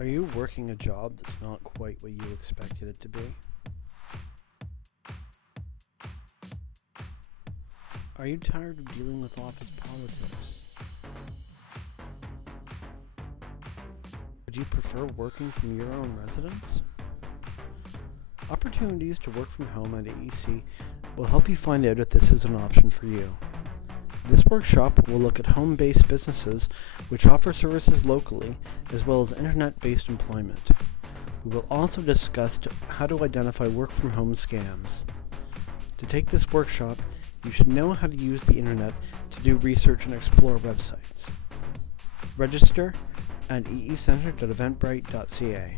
Are you working a job that's not quite what you expected it to be? Are you tired of dealing with office politics? Would you prefer working from your own residence? Opportunities to work from home at EEC will help you find out if this is an option for you. This workshop will look at home-based businesses which offer services locally, as well as internet-based employment. We will also discuss how to identify work-from-home scams. To take this workshop, you should know how to use the internet to do research and explore websites. Register at eecenter.eventbrite.ca.